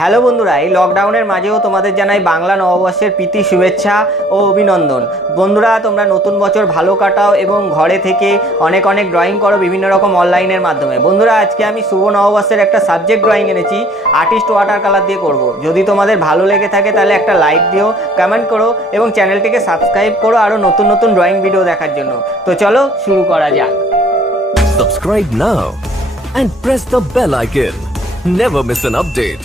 হ্যালো বন্ধুরা, এই লকডাউনের মাঝেও তোমাদের জানাই বাংলা নববর্ষের প্রীতি শুভেচ্ছা ও অভিনন্দন। বন্ধুরা, তোমরা নতুন বছর ভালো কাটাও এবং ঘরে থেকে অনেক অনেক ড্রয়িং করো বিভিন্ন রকম অনলাইনের মাধ্যমে। বন্ধুরা, আজকে আমি শুভ নববর্ষের একটা সাবজেক্ট ড্রয়িং এনেছি, আর্টিস্ট ওয়াটার কালার দিয়ে করব। যদি তোমাদের ভালো লেগে থাকে তাহলে একটা লাইক দিও, কমেন্ট করো এবং চ্যানেলটিকে সাবস্ক্রাইব করো আরও নতুন নতুন ড্রয়িং ভিডিও দেখার জন্য। তো চলো শুরু করা যাক। Subscribe now and press the bell icon. Never miss an update.